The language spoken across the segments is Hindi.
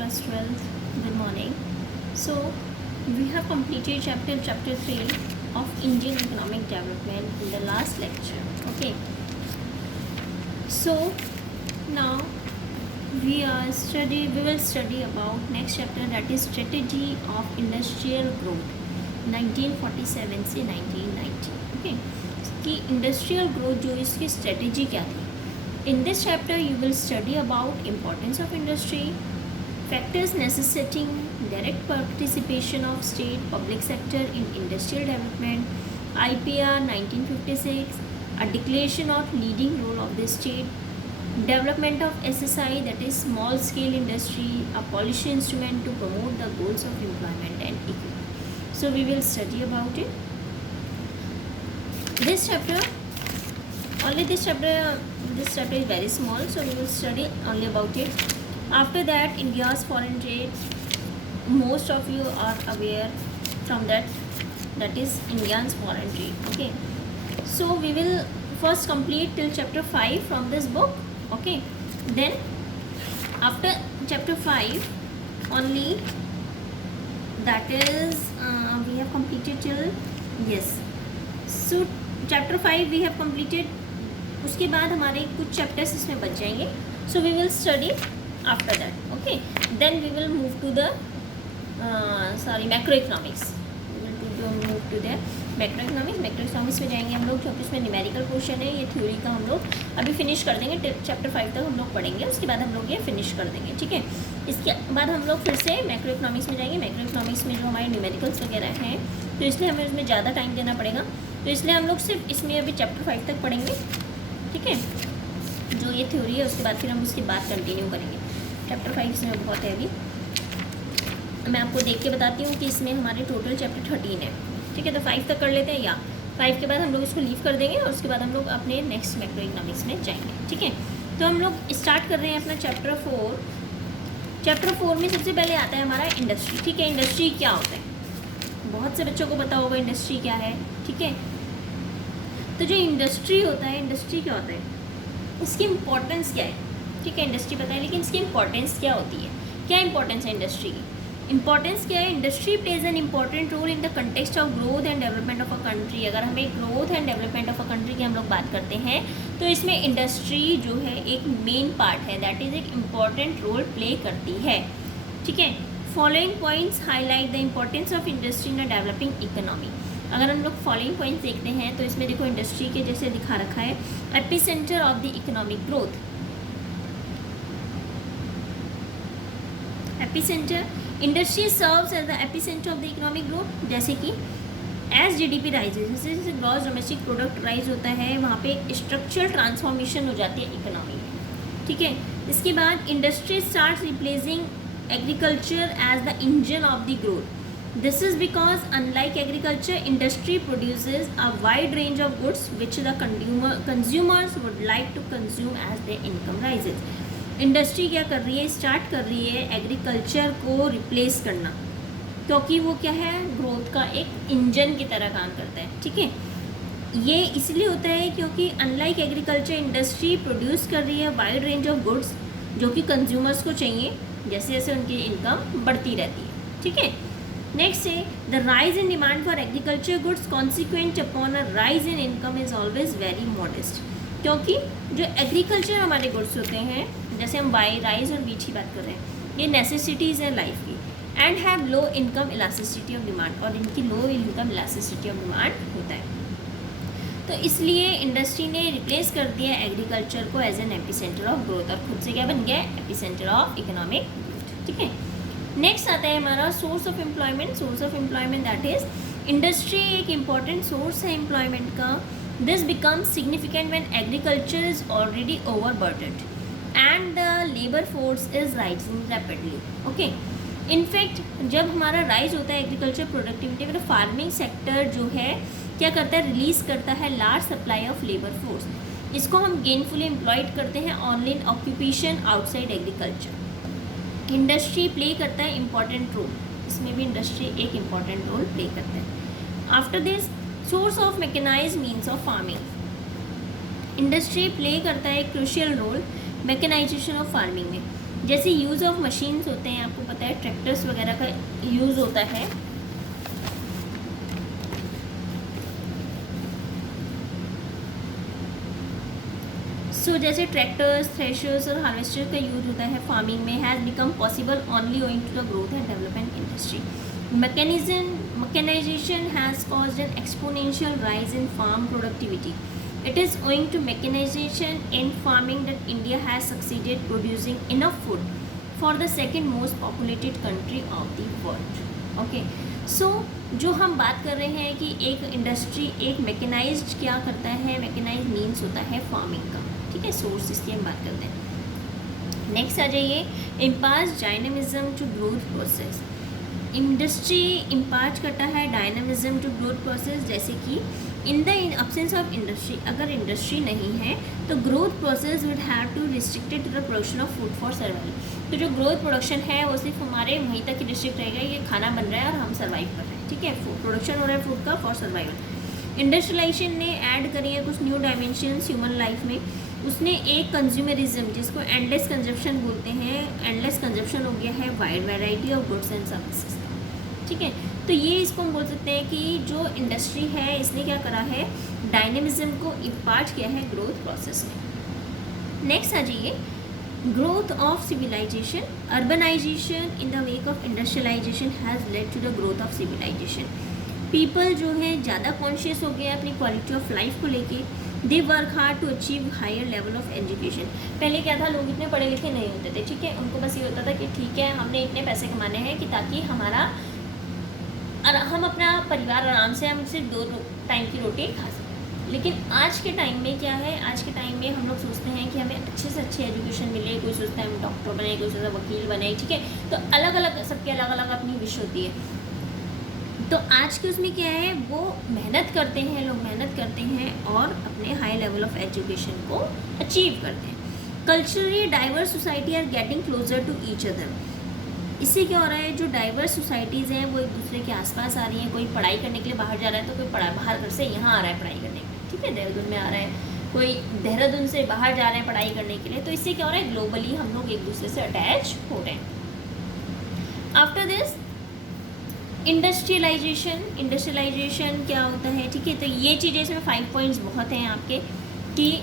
class 12th. Good morning. So we have completed chapter 3 of Indian economic development in the last lecture. Okay. So now we will study about next chapter, that is strategy of industrial growth 1947 से 1990. Okay. कि इंडस्ट्रियल ग्रोथ जो इसकी स्ट्रेटेजी क्या थी. In this chapter, you will study about importance of industry, factors necessitating direct participation of state public sector in industrial development, IPR 1956, a declaration of leading role of the state, development of SSI, that is small scale industry, a policy instrument to promote the goals of employment and equity. So we will study about it. This chapter is very small, so we will study only about it. After that, India's foreign trade, most of you are aware from that is India's foreign trade. Okay, so we will first complete till chapter 5 from this book. Okay, then after chapter 5 only, that is we have completed till, yes, so chapter 5 we have completed. उसके बाद हमारे कुछ चैप्टर्स इसमें बच जाएंगे. So we will study after that. Okay, then we will move to the macroeconomics. Move to the macroeconomics में जाएंगे हम लोग, क्योंकि इसमें न्यूमेरिकल पोर्शन है. ये थ्योरी का हम लोग अभी फिनिश कर देंगे. चैप्टर 5 तक हम लोग पढ़ेंगे, उसके बाद हम लोग ये फिनिश कर देंगे. ठीक है, इसके बाद हम लोग फिर से मैक्रो इकोनॉमिक्स में जाएंगे. मैक्रो इकोनॉमिक्स में जो हमारे न्यूमेरिकल्स वगैरह हैं, तो इसलिए हमें उसमें ज़्यादा टाइम देना पड़ेगा. तो इसलिए हम लोग सिर्फ इसमें अभी चैप्टर 5 तक पढ़ेंगे. ठीक है, जो ये थ्योरी है उसके बाद फिर हम उसकी बात कंटिन्यू करेंगे. चैप्टर 5 इसमें बहुत है. अभी मैं आपको देख के बताती हूँ कि इसमें हमारे टोटल चैप्टर 13 है. ठीक है, तो 5 तक कर लेते हैं, या 5 के बाद हम लोग इसको लीव कर देंगे और उसके बाद हम लोग अपने नेक्स्ट मैक्रो इकोनॉमिक्स में जाएंगे. ठीक है, तो हम लोग स्टार्ट कर रहे हैं अपना चैप्टर 4. चैप्टर 4 में सबसे पहले आता है हमारा इंडस्ट्री. ठीक है, इंडस्ट्री क्या होता है, बहुत से बच्चों को पता होगा इंडस्ट्री क्या है. ठीक है, तो जो इंडस्ट्री होता है, इंडस्ट्री क्या होता है, इसकी इम्पोर्टेंस क्या है. ठीक है, इंडस्ट्री पता है, लेकिन इसकी इम्पोर्टेंस क्या होती है, क्या इंपॉर्टेंस है इंडस्ट्री की. इंपॉर्टेंस क्या है, industry plays an important role in the context of growth and development of a country. अगर हमें growth and development of a country की हम लोग बात करते हैं, तो इसमें इंडस्ट्री जो है एक मेन पार्ट है, दैट इज़ एक इम्पॉर्टेंट रोल प्ले करती है. ठीक है, following points highlight the importance of industry in a developing economy. अगर हम लोग फॉलोइंग पॉइंट्स देखते हैं, तो इसमें देखो इंडस्ट्री के जैसे दिखा रखा है, epicentre of the economic growth. Epicentre, industry serves as the epicentre of the economic growth. जैसे कि एज जीडीपी राइजेज, जैसे जैसे ग्रॉस डोमेस्टिक प्रोडक्ट राइज होता है, वहाँ पे एक स्ट्रक्चरल ट्रांसफॉर्मेशन हो जाती है इकोनॉमी में. ठीक है, इसके बाद industry start replacing agriculture as the engine of the growth. This is because unlike agriculture, industry produces a wide range of goods which the consumers would like to consume as their income rises. Industry क्या कर रही है, स्टार्ट कर रही है एग्रीकल्चर को रिप्लेस करना, क्योंकि वो क्या है, ग्रोथ का एक इंजन की तरह काम करता है. ठीक है, ये इसलिए होता है क्योंकि अनलाइक एग्रीकल्चर, इंडस्ट्री प्रोड्यूस कर रही है वाइड रेंज ऑफ गुड्स जो कि कंज्यूमर्स को चाहिए जैसे जैसे उनकी इनकम बढ़ती रहती है. ठीक है, नेक्स्ट है the rise in demand for agriculture goods consequent upon a rise in income is always very modest. क्योंकि जो एग्रीकल्चर हमारे गुड्स होते हैं, जैसे हम राइस और वीट की बात कर रहे हैं, ये नेसेसिटीज़ हैं लाइफ की, and have low income elasticity of demand, और इनकी low income elasticity of demand होता है. तो इसलिए इंडस्ट्री ने रिप्लेस कर दिया एग्रीकल्चर को as an epicentre of growth, और खुद से क्या बन गया, एपिसेंटर ऑफ इकोनॉमिक ग्रोथ. ठीक है, नेक्स्ट आता है हमारा source of employment. Source of employment that is industry एक इम्पॉर्टेंट सोर्स है एम्प्लॉयमेंट का. This becomes significant when agriculture is already overburdened and the labour force is rising rapidly. Okay, in fact जब हमारा राइज होता है एग्रीकल्चर प्रोडक्टिविटी में, तो फार्मिंग सेक्टर जो है क्या करता है, रिलीज करता है large supply of labour force. इसको हम गेनफुली एम्प्लॉयड करते हैं only in occupation outside agriculture. Industry play करता है इम्पॉर्टेंट रोल, इसमें भी इंडस्ट्री एक इम्पॉर्टेंट रोल प्ले करता है. After this, source of mechanised means of farming. Industry play करता है crucial role mechanisation of farming में. जैसे यूज़ ऑफ मशीन्स होते हैं, आपको पता है ट्रैक्टर्स वगैरह का यूज़ होता है। जैसे ट्रैक्टर्स, थ्रेशर्स और हार्वेस्टर का यूज होता है फार्मिंग में, has become possible only owing to the growth and development industry. Mechanization has caused an exponential rise in farm productivity. It is owing to mechanization in farming that India has succeeded producing enough food for the second most populated country of the world. Okay, so जो हम बात कर रहे हैं कि एक इंडस्ट्री, एक मैकेनाइज्ड क्या करता है, मैकेनाइज मीन्स होता है फार्मिंग का, ठीक है, सोर्स इसकी हम बात करते हैं। नेक्स्ट आ जाइए, imparts dynamism to growth process. Industry impart करता है डायनामिज्म टू ग्रोथ प्रोसेस, जैसे कि in the absence of industry, अगर इंडस्ट्री नहीं है तो growth process would have to restricted to the production of food for survival. तो जो ग्रोथ प्रोडक्शन है वो सिर्फ हमारे वहीं तक ही रिस्ट्रिक्ट रहेगा, ये खाना बन रहा है और हम सर्वाइव कर रहे हैं, ठीक है, प्रोडक्शन हो रहा है फूड का फॉर सर्वाइवल। इंडस्ट्रियलाइजेशन ने ऐड करी है कुछ न्यू डायमेंशंस ह्यूमन लाइफ में। उसने एक कंज्यूमरिज्म, जिसको एंडलेस कंजप्शन बोलते हैं, एंडलेस कंजप्शन हो गया है wide variety of goods and services, ठीक है। तो ये इसको हम बोल सकते हैं कि जो इंडस्ट्री है इसने क्या करा है, डायनेमिज्म को इम्पार्ट किया है ग्रोथ प्रोसेस में। नेक्स्ट आ जाइए, growth of civilisation. Urbanisation in the wake of industrialisation has led to the growth of civilisation. People जो है ज़्यादा कॉन्शियस हो गया अपनी क्वालिटी ऑफ लाइफ को लेके। They work hard to achieve higher level of education. पहले क्या था, लोग इतने पढ़े लिखे नहीं होते थे, ठीक है, उनको बस ये होता था कि ठीक है हमने इतने पैसे कमाने हैं कि ताकि हम अपना परिवार आराम से, हम सिर्फ 2 टाइम की रोटी खा सकें। लेकिन आज के टाइम में क्या है, आज के टाइम में हम लोग सोचते हैं कि हमें अच्छे से अच्छी एजुकेशन मिले, कोई सोचता है हम डॉक्टर बने, कोई सोचता है वकील बने, ठीक है, तो अलग अलग सबके अलग अलग अपनी विश होती है। तो आज के उसमें क्या है, वो मेहनत करते हैं, लोग मेहनत करते हैं और अपने हाई लेवल ऑफ एजुकेशन को अचीव करते हैं। Culturally diverse society are getting closer to each other. इससे क्या हो रहा है, जो डाइवर्स सोसाइटीज़ हैं वो एक दूसरे के आसपास आ रही हैं। कोई पढ़ाई करने के लिए बाहर जा रहा है तो कोई बाहर घर से यहाँ आ रहा है पढ़ाई करने के लिए, ठीक है, देहरादून में आ रहा है, कोई देहरादून से बाहर जा रहे हैं पढ़ाई करने के लिए। तो इससे क्या हो रहा है, ग्लोबली हम लोग एक दूसरे से अटैच हो रहे हैं। After this industrialisation. इंडस्ट्रियलाइजेशन क्या होता है, ठीक है, तो ये चीज़ें इसमें 5 पॉइंट्स बहुत हैं आपके, कि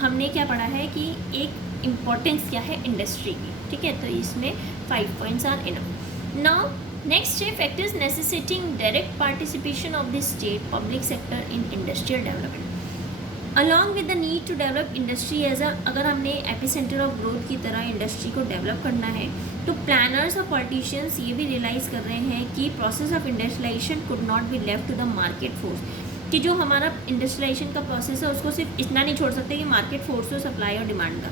हमने क्या पढ़ा है कि एक इम्पॉर्टेंस क्या है इंडस्ट्री की, ठीक है, तो इसमें 5 points are enough. Now next है factors necessitating direct participation of the state public sector in industrial development along with the need to develop industry as अगर हमने एपिसेंटर ऑफ ग्रोथ की तरह इंडस्ट्री को डेवलप करना है, तो प्लानर्स और पॉलिटिशियंस ये भी रियलाइज़ कर रहे हैं कि process of industrialisation could not be left to the market force, कि जो हमारा इंडस्ट्रियलाइजेशन का प्रोसेस है उसको सिर्फ इतना नहीं छोड़ सकते कि मार्केट फोर्स हो सप्लाई और डिमांड का,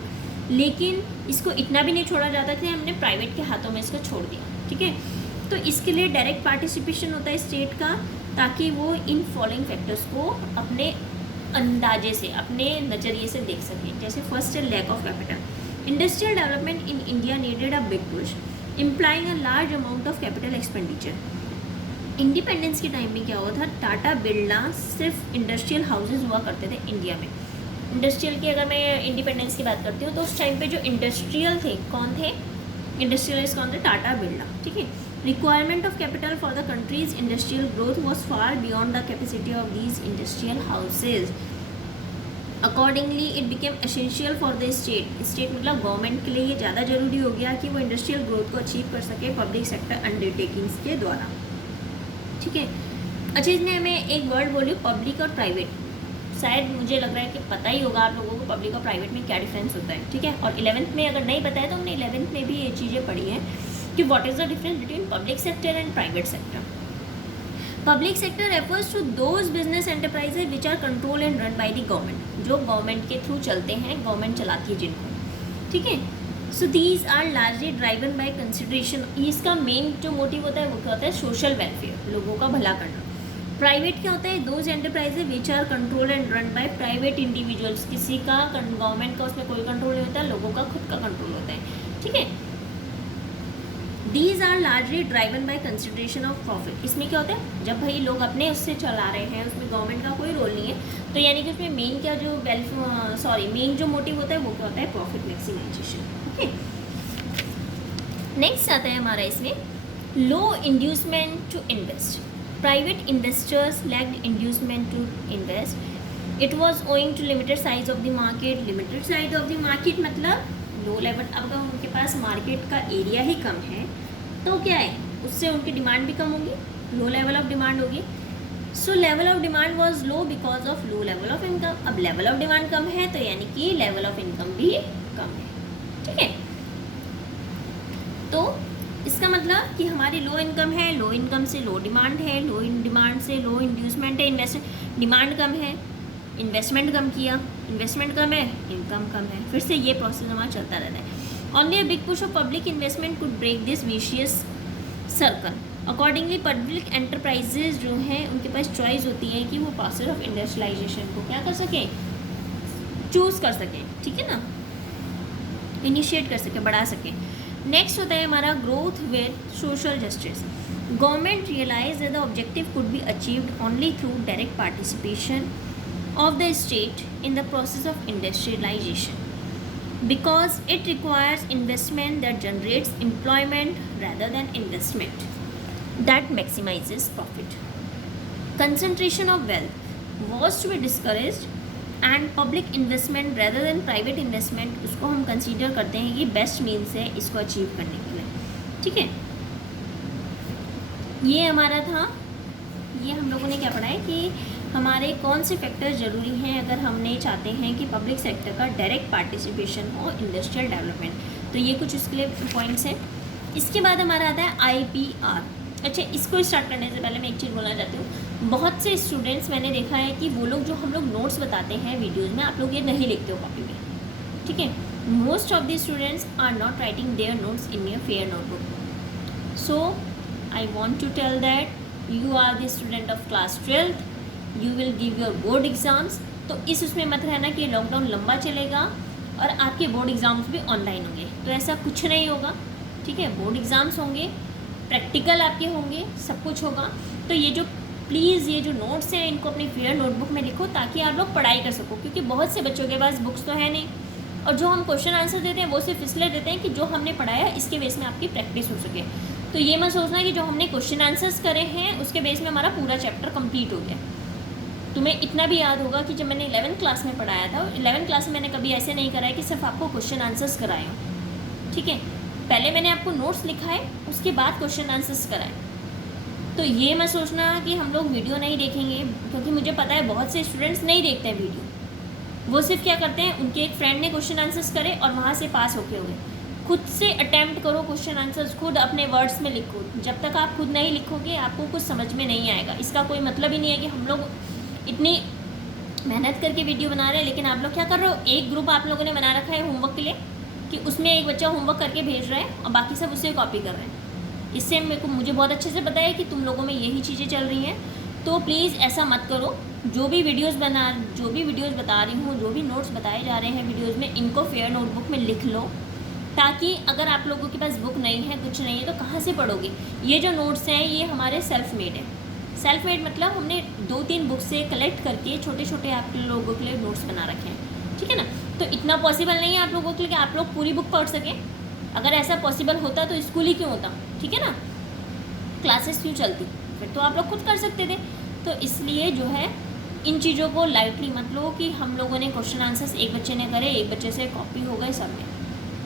लेकिन इसको इतना भी नहीं छोड़ा जाता कि हमने प्राइवेट के हाथों में इसको छोड़ दिया, ठीक है। तो इसके लिए डायरेक्ट पार्टिसिपेशन होता है स्टेट का, ताकि वो इन फॉलोइंग फैक्टर्स को अपने अंदाजे से, अपने नज़रिए से देख सकें। जैसे फर्स्ट है lack of capital. Industrial development in India needed a big push employing a large amount of capital expenditure. Independence के टाइम में क्या हुआ था, टाटा बिरला सिर्फ इंडस्ट्रियल हाउसेज हुआ करते थे इंडिया में। इंडस्ट्रियल की अगर मैं इंडिपेंडेंस की बात करती हूँ तो उस टाइम पे जो इंडस्ट्रियल थे कौन थे, इंडस्ट्रियलिस्ट कौन थे, टाटा बिरला, ठीक है। Requirement of capital for the countries industrial growth was far beyond the capacity of these industrial houses. Accordingly it became essential for the state मतलब गवर्नमेंट के लिए ये ज़्यादा जरूरी हो गया कि वो इंडस्ट्रियल ग्रोथ को अचीव कर सके पब्लिक सेक्टर अंडरटेकिंग्स के द्वारा, ठीक है। अच्छा, इसमें मैं एक वर्ड बोली पब्लिक और प्राइवेट, शायद मुझे लग रहा है कि पता ही होगा आप लोगों को पब्लिक और प्राइवेट में क्या डिफरेंस होता है, ठीक है। और 11th में अगर नहीं पता है तो हमने 11th में भी ये चीज़ें पढ़ी हैं कि what is the difference between public sector and private sector. Public sector refers to those business enterprises which are control and run by the government, जो गवर्नमेंट के थ्रू चलते हैं, गवर्नमेंट चलाती है जिनको, ठीक है। So these are largely driven by consideration. इसका मेन जो मोटिव होता है वो क्या होता है, सोशल वेलफेयर, लोगों का भला करना। प्राइवेट क्या होता है, those enterprises which are control and run by private individuals. किसी का गवर्नमेंट का उसमें कोई कंट्रोल नहीं होता, लोगों का खुद का कंट्रोल होता है, ठीक है। These are largely driven by consideration of profit. इसमें क्या होता है, जब भाई लोग अपने उससे चला रहे हैं, उसमें गवर्नमेंट का कोई रोल नहीं है, तो यानी कि उसमें मेन क्या जो मेन जो मोटिव होता है वो क्या होता है, प्रॉफिट मैक्सिमाइजेशन, ओके। नेक्स्ट आता है हमारा इसमें low inducement to invest. Private investors lacked inducement to invest. It was owing to limited size of the market. Limited size of the market मतलब लो लेवल. अब अगर उनके पास मार्केट का एरिया ही कम है तो क्या है, उससे उनकी डिमांड भी कम होगी, लो लेवल ऑफ डिमांड होगी. सो level of demand was low because of low level of income. अब लेवल ऑफ डिमांड कम है तो यानी कि लेवल ऑफ इनकम भी कम है. ठीक है, तो इसका मतलब कि हमारी लो इनकम है, लो इनकम से लो डिमांड है, लो डिमांड से लो इंड्यूसमेंट है. इन्वेस्टमेंट डिमांड कम है, इन्वेस्टमेंट कम किया, इन्वेस्टमेंट कम है, इनकम कम है. फिर से ये प्रोसेस हमारा चलता रहता है. Only a big push of public investment could break this vicious circle. Accordingly public enterprises जो हैं उनके पास चॉइस होती है कि वो प्रोसेस ऑफ इंडस्ट्रियलाइजेशन को क्या कर सकें, चूज़ कर सकें. ठीक है ना, इनिशिएट कर सकें, बढ़ा सकें. नेक्स्ट होता है हमारा growth with social justice. Government realise that the objective could be achieved only through direct participation of the state in the process of industrialization because it requires investment that generates employment rather than investment that maximizes profit. Concentration of wealth was to be discouraged and public investment rather than private investment उसको हम कंसीडर करते हैं कि बेस्ट मीन्स है इसको अचीव करने के लिए. ठीक है, ये हमारा था. ये हम लोगों ने क्या पढ़ा है कि हमारे कौन से फैक्टर्स ज़रूरी हैं अगर हमने चाहते हैं कि पब्लिक सेक्टर का डायरेक्ट पार्टिसिपेशन हो इंडस्ट्रियल डेवलपमेंट. तो ये कुछ उसके लिए पॉइंट्स हैं. इसके बाद हमारा आता है IPR. अच्छा, इसको स्टार्ट करने से पहले मैं एक चीज़ बोलना चाहती हूँ. बहुत से स्टूडेंट्स मैंने देखा है कि वो लोग जो हम लोग नोट्स बताते हैं वीडियोज़ में, आप लोग ये नहीं लिखते हो कॉपी में. ठीक है, most of the students are not writing their notes in your fair notebook. So I want to tell that you are the student of class 12th, you will give your board exams. तो इस उसमें मत रहना कि लॉकडाउन लंबा चलेगा और आपके बोर्ड एग्ज़ाम्स भी ऑनलाइन होंगे. तो ऐसा कुछ नहीं होगा. ठीक है, बोर्ड एग्ज़ाम्स होंगे, प्रैक्टिकल आपके होंगे, सब कुछ होगा. तो ये जो प्लीज़ ये जो नोट्स हैं इनको अपनी फेयर नोटबुक में लिखो ताकि आप लोग पढ़ाई कर सको. क्योंकि बहुत से बच्चों के पास बुक्स तो है नहीं और जो हम क्वेश्चन आंसर देते हैं वो सिर्फ इसलिए देते हैं कि जो हमने पढ़ाया इसके बेस में आपकी प्रैक्टिस हो सके. तो ये मत सोचना कि जो हमने क्वेश्चन आंसर्स करे हैं उसके बेस में हमारा पूरा चैप्टर कंप्लीट हो गया. तुम्हें इतना भी याद होगा कि जब मैंने 11th क्लास में पढ़ाया था, 11th क्लास में मैंने कभी ऐसे नहीं करा है कि सिर्फ आपको क्वेश्चन आंसर्स कराए हों. ठीक है, पहले मैंने आपको नोट्स लिखाए, उसके बाद क्वेश्चन आंसर्स कराए. तो ये मत सोचना कि हम लोग वीडियो नहीं देखेंगे, क्योंकि मुझे पता है बहुत से स्टूडेंट्स नहीं देखते हैं वीडियो. वो सिर्फ क्या करते हैं, उनके एक फ्रेंड ने क्वेश्चन आंसर्स करे और वहाँ से पास होके हो गए. खुद से अटैम्प्ट करो क्वेश्चन आंसर्स, खुद अपने वर्ड्स में लिखो. जब तक आप खुद नहीं लिखोगे आपको कुछ समझ में नहीं आएगा. इसका कोई मतलब ही नहीं है कि हम लोग इतनी मेहनत करके वीडियो बना रहे हैं लेकिन आप लोग क्या कर रहे हो, एक ग्रुप आप लोगों ने बना रखा है होमवर्क के लिए कि उसमें एक बच्चा होमवर्क करके भेज रहा है और बाकी सब उसे कॉपी कर रहे हैं. इससे मुझे बहुत अच्छे से पता है कि तुम लोगों में यही चीज़ें चल रही हैं. तो प्लीज़ ऐसा मत करो. जो भी वीडियोस बता रही हूँ, जो भी नोट्स बताए जा रहे हैं वीडियोज़ में, इनको फेयर नोटबुक में लिख लो ताकि अगर आप लोगों के पास बुक नहीं है, कुछ नहीं है, तो कहाँ से पढ़ोगे. ये जो नोट्स हैं ये हमारे सेल्फ मेड हैं. सेल्फ मेड मतलब हमने 2-3 बुक से कलेक्ट करके छोटे छोटे आप लोगों के लिए नोट्स बना रखे हैं. ठीक है ना, तो इतना पॉसिबल नहीं है आप लोगों के लिए कि आप लोग पूरी बुक पढ़ सकें. अगर ऐसा पॉसिबल होता तो स्कूल ही क्यों होता. ठीक है ना, क्लासेस क्यों चलती, फिर तो आप लोग खुद कर सकते थे. तो इसलिए जो है इन चीज़ों को लाइटली मत लो कि हम लोगों ने क्वेश्चन आंसर्स एक बच्चे ने करे, एक बच्चे से कॉपी हो गए सब में.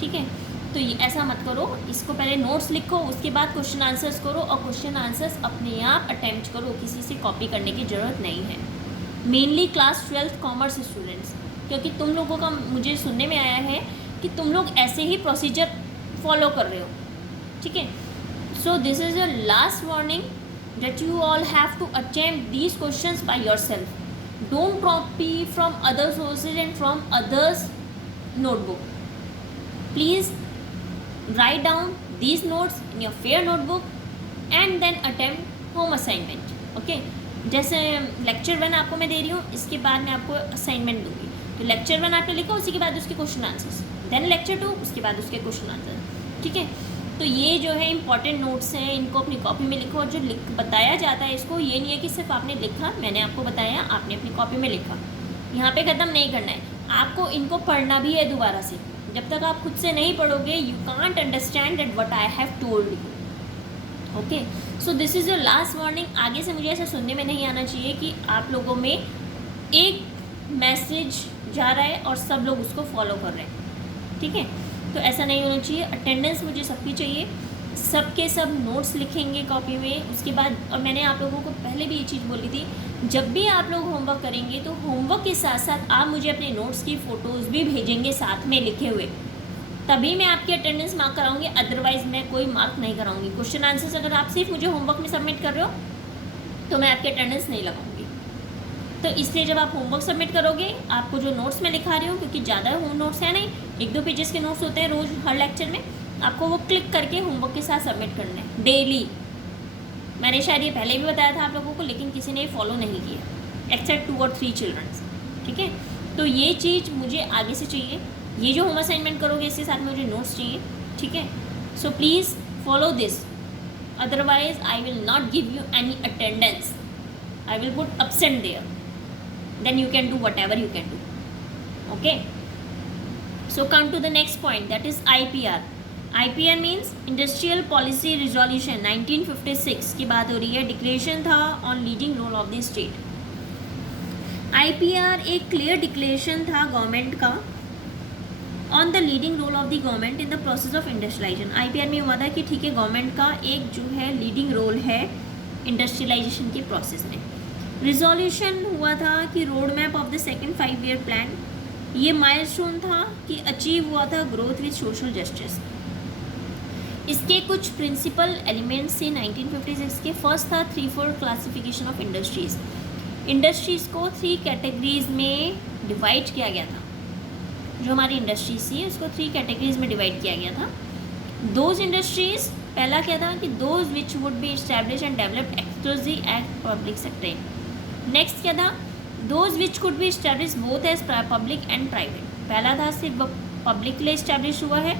ठीक है, तो ये ऐसा मत करो. इसको पहले नोट्स लिखो, उसके बाद क्वेश्चन आंसर्स करो और क्वेश्चन आंसर्स अपने आप अटैम्प्ट करो. किसी से कॉपी करने की ज़रूरत नहीं है. Mainly class 12th commerce students, क्योंकि तुम लोगों का मुझे सुनने में आया है कि तुम लोग ऐसे ही प्रोसीजर फॉलो कर रहे हो. ठीक है, so this is your last warning that you all have to attempt these questions by yourself. Don't copy from other sources and from others' notebook. Please write down these notes in your fair notebook and then attempt home assignment. Okay, जैसे लेक्चर 1 आपको मैं दे रही हूँ, इसके बाद मैं आपको असाइनमेंट दूँगी. तो लेक्चर 1 आपने लिखो, उसी के बाद उसके क्वेश्चन आंसर्स, देन लेक्चर 2, उसके बाद उसके क्वेश्चन आंसर. ठीक है, तो ये जो है इंपॉर्टेंट नोट्स हैं, इनको अपनी कॉपी में लिखो. और जो बताया जाता है इसको, ये नहीं है कि सिर्फ आपने लिखा, मैंने आपको बताया, आपने अपनी कॉपी में लिखा, यहाँ पे ख़त्म नहीं करना है. आपको इनको पढ़ना भी है दोबारा से. जब तक आप खुद से नहीं पढ़ोगे you can't understand that what I have told you. Okay, so this is your last warning. आगे से मुझे ऐसा सुनने में नहीं आना चाहिए कि आप लोगों में एक मैसेज जा रहा है और सब लोग उसको फॉलो कर रहे हैं, ठीक है। तो ऐसा नहीं होना चाहिए। अटेंडेंस मुझे सबकी चाहिए, सबके सब नोट्स लिखेंगे कॉपी में। उसके बाद, और मैंने आप लोगों को पहले भी ये चीज़ बोली थी, जब भी आप लोग होमवर्क करेंगे तो होमवर्क के साथ साथ आप मुझे अपने नोट्स की फ़ोटोज़ भी भेजेंगे साथ में लिखे हुए, तभी मैं आपकी अटेंडेंस मार्क कराऊंगी, अदरवाइज़ मैं कोई मार्क नहीं कराऊंगी। क्वेश्चन आंसर्स अगर आप सिर्फ मुझे होमवर्क में सबमिट कर रहे हो तो मैं आपकी अटेंडेंस नहीं लगाऊंगी। तो इसलिए जब आप होमवर्क सबमिट करोगे, आपको जो नोट्स मैं लिखा रही हूँ, क्योंकि ज़्यादा नोट्स है नहीं, 1-2 पेजेस के नोट्स होते हैं रोज़ हर लेक्चर में, आपको वो क्लिक करके होमवर्क के साथ सबमिट करना है डेली। मैंने शायद ये पहले भी बताया था आप लोगों को, लेकिन किसी ने फॉलो नहीं किया एक्सेप्ट 2 और 3 चिल्ड्रंस, ठीक है। तो ये चीज़ मुझे आगे से चाहिए। ये जो होम असाइनमेंट करोगे इसके साथ मुझे नोट्स चाहिए, ठीक है। So please follow this, otherwise I will not give you any attendance, I will put absent there, then you can do whatever you can do, okay. So come to the next point, that is IPR. IPR means Industrial Policy Resolution 1956 की बात हो रही है। डिक्लेरेशन था on leading role of the state. IPR एक क्लियर डिक्लेरेशन था गवर्नमेंट का on the leading role of the government in the process of industrialisation. IPR में हुआ था कि ठीक है, गवर्नमेंट का एक जो है लीडिंग रोल है इंडस्ट्रियलाइजेशन के प्रोसेस में। रिजोल्यूशन हुआ था कि road map of the second 5-year plan, ये माइलस्टोन था कि अचीव हुआ था ग्रोथ विद सोशल जस्टिस। इसके कुछ प्रिंसिपल एलिमेंट्स थे 1956 के। फर्स्ट था 3-4 क्लासिफिकेशन ऑफ इंडस्ट्रीज़। इंडस्ट्रीज़ को 3 कैटेगरीज में डिवाइड किया गया था। जो हमारी इंडस्ट्रीज थी उसको 3 कैटेगरीज में डिवाइड किया गया था। दोज इंडस्ट्रीज़, पहला क्या था कि those which would be establish and developed exclusive at public sector. Next क्या था, those which could be establish both as public and private. पहला था सिर्फ पब्लिक के लिए इस्टेब्लिश हुआ है,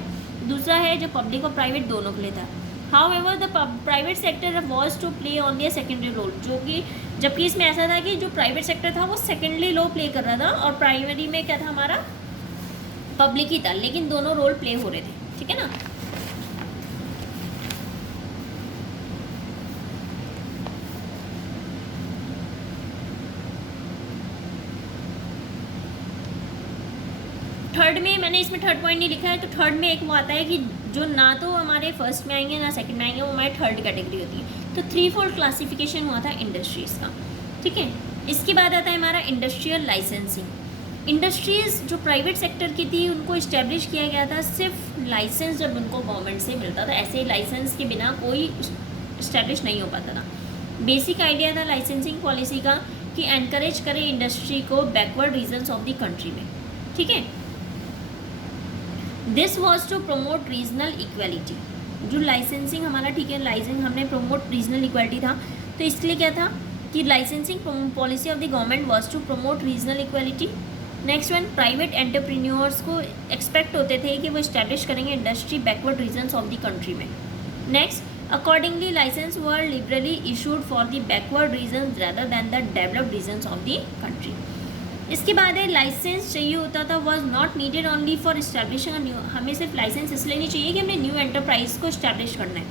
दूसरा है जो पब्लिक और प्राइवेट दोनों के लिए था। However the private sector was to play only a secondary role, जो कि जबकि इसमें ऐसा था कि जो प्राइवेट सेक्टर था वो सेकेंडरी रोल प्ले कर रहा था और प्राइमरी में क्या था हमारा पब्लिक ही था, लेकिन दोनों रोल प्ले हो रहे थे, ठीक है ना। थर्ड में मैंने इसमें थर्ड पॉइंट नहीं लिखा है, तो थर्ड में एक वो आता है कि जो ना तो हमारे फर्स्ट में आएंगे ना सेकंड में आएंगे, वो हमारे थर्ड कैटेगरी होती है। तो 3-4 क्लासिफिकेशन हुआ था इंडस्ट्रीज़ का, ठीक है। इसके बाद आता है हमारा इंडस्ट्रियल लाइसेंसिंग। इंडस्ट्रीज़ जो प्राइवेट सेक्टर की थी उनको इस्टेब्लिश किया गया था सिर्फ लाइसेंस जब उनको गवर्नमेंट से मिलता था, ऐसे लाइसेंस के बिना कोई इस्टेब्लिश नहीं हो पाता था। बेसिक आइडिया था लाइसेंसिंग पॉलिसी का कि एनकरेज करें इंडस्ट्री को backward regions of the country में, ठीक है। This was to promote regional equality. जो लाइसेंसिंग हमारा, ठीक है, लाइसेंस हमने प्रमोट रीजनल इक्वालिटी था, तो इसके लिए क्या था कि licensing policy of the government was to promote regional equality. Next one, private entrepreneurs को एक्सपेक्ट होते थे कि वो इस्टेब्लिश करेंगे industry backward regions of the country में। Next, accordingly licence were liberally issued for the backward regions rather than the developed regions of the country. इसके बाद है लाइसेंस चाहिए होता था, was not needed only for establishing new. हमें सिर्फ लाइसेंस इसलिए नहीं चाहिए कि हमने न्यू एंटरप्राइज को इस्टेब्लिश करना है,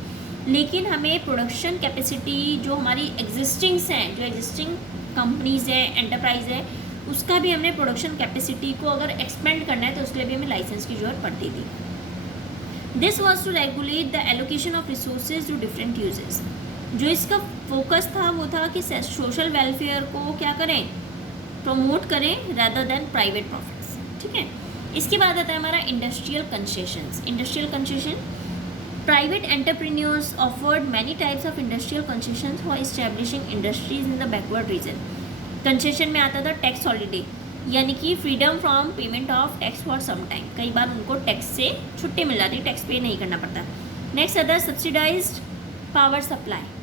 लेकिन हमें प्रोडक्शन कैपेसिटी जो हमारी एग्जिस्टिंग्स हैं, जो एग्जिस्टिंग कंपनीज़ है, एंटरप्राइज है, उसका भी हमने प्रोडक्शन कैपेसिटी को अगर एक्सपेंड करना है तो उसके लिए भी हमें लाइसेंस की जरूरत पड़ती थी। This was to regulate the allocation of resources to different uses. जो इसका फोकस था वो था कि सोशल वेलफेयर को क्या करें, प्रमोट करें रैदर देन प्राइवेट प्रॉफिट्स, ठीक है। इसके बाद आता है हमारा industrial concessions. Industrial concession, private entrepreneurs offered many types of industrial concessions for establishing industries in the backward region. Concession में आता था टैक्स हॉलीडे, यानी कि freedom from payment of tax for some time. कई बार उनको टैक्स से छुट्टी मिल जाती, टैक्स पे नहीं करना पड़ता। नेक्स्ट आता है subsidised power supply.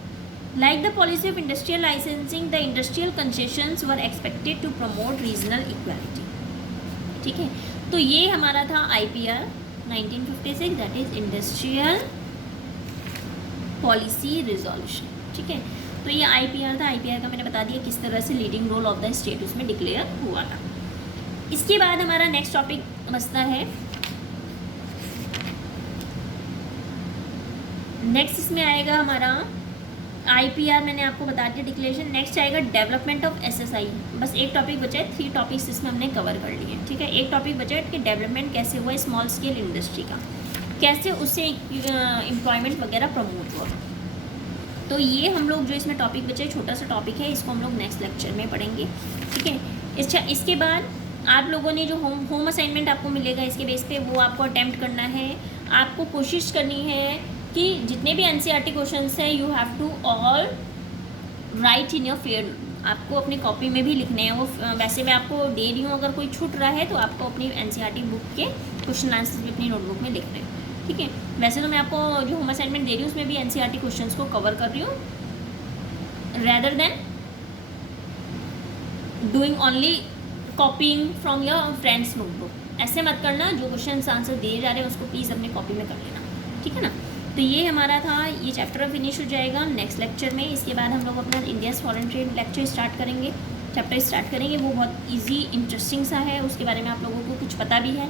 Like the policy of industrial licensing, the industrial concessions were expected to promote regional equality, ठीक है। तो ये हमारा था IPR 1956, that is industrial policy resolution, ठीक है। तो ये IPR था। IPR का मैंने बता दिया किस तरह से leading role of the state उसमें डिक्लेयर हुआ था। इसके बाद हमारा नेक्स्ट टॉपिक बचता है नेक्स्ट इसमें आएगा हमारा IPR, मैंने आपको बता दिया डिक्लेरेशन। नेक्स्ट आएगा डेवलपमेंट ऑफ SSI। बस एक टॉपिक बचा है, 3 टॉपिक्स इसमें हमने कवर कर लिए, ठीक है। एक टॉपिक बचा है कि डेवलपमेंट कैसे हुआ स्मॉल स्केल इंडस्ट्री का, कैसे उससे एम्प्लॉयमेंट वगैरह प्रमोट हुआ। तो ये हम लोग जो इसमें टॉपिक बचे, छोटा सा टॉपिक है, इसको हम लोग नेक्स्ट लेक्चर में पढ़ेंगे, ठीक है। अच्छा, इसके बाद आप लोगों ने जो होम असाइनमेंट आपको मिलेगा इसके बेस पे वो आपको अटैम्प्ट करना है। आपको कोशिश करनी है कि जितने भी NCERT क्वेश्चंस हैं you have to all write in your fair. आपको अपनी कॉपी में भी लिखने हैं वो। वैसे मैं आपको दे रही हूँ, अगर कोई छूट रहा है तो आपको अपनी NCERT बुक के क्वेश्चन आंसर भी अपनी नोटबुक में लिखने हैं, ठीक है। वैसे तो मैं आपको जो होम असाइनमेंट दे रही हूँ उसमें भी NCERT क्वेश्चंस को कवर कर रही हूँ, rather than doing only कॉपिंग from your friends notebook. ऐसे मत करना, जो क्वेश्चन आंसर दिए जा रहे हैं उसको प्लीज़ अपनी कॉपी में कर लेना, ठीक है ना। तो ये हमारा था, ये चैप्टर फिनिश हो जाएगा नेक्स्ट लेक्चर में। इसके बाद हम लोग अपना India's foreign trade lecture start करेंगे, चैप्टर स्टार्ट करेंगे। वो बहुत इजी इंटरेस्टिंग सा है, उसके बारे में आप लोगों को कुछ पता भी है,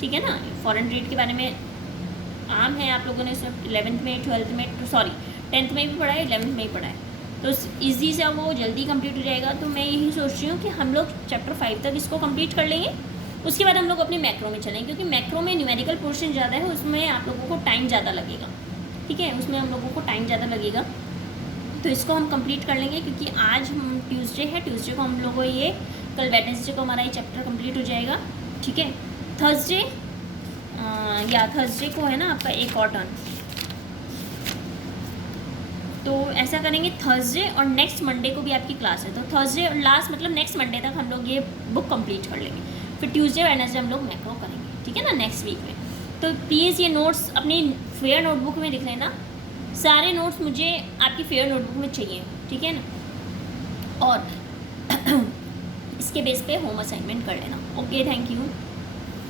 ठीक है ना। फॉरेन ट्रेड के बारे में आम है, आप लोगों ने सब 11th में 12th में 10th में भी पढ़ा है, 11th में ही पढ़ा है, तो ईजी से वो जल्दी कंप्लीट हो जाएगा। तो मैं यही सोच रही हूँ कि हम लोग चैप्टर 5 तक इसको कंप्लीट कर लेंगे, उसके बाद हम लोग अपने मैक्रो में चलेंगे, क्योंकि मैक्रो में न्यूमेरिकल पोर्शन ज़्यादा है, उसमें आप लोगों को टाइम ज़्यादा लगेगा, ठीक है। उसमें हम लोगों को टाइम ज़्यादा लगेगा, तो इसको हम कंप्लीट कर लेंगे। क्योंकि आज हम ट्यूसडे है, ट्यूसडे को हम लोगों को ये, कल वेडनेसडे को हमारा ये चैप्टर कंप्लीट हो जाएगा, ठीक है। थर्सडे को है ना आपका एक और टर्न, तो ऐसा करेंगे थर्सडे और नेक्स्ट मंडे को भी आपकी क्लास है, तो थर्सडे और लास्ट मतलब नेक्स्ट मंडे तक हम लोग ये बुक कंप्लीट कर लेंगे। फिर ट्यूसडे और वेडनेसडे हम लोग मैक्रो करेंगे, ठीक है ना, नेक्स्ट वीक में। तो प्लीज़ ये नोट्स अपनी फेयर नोटबुक में लिख लेना, सारे नोट्स मुझे आपकी फेयर नोटबुक में चाहिए, ठीक है ना। और इसके बेस पे होम असाइनमेंट कर लेना। Okay, thank you.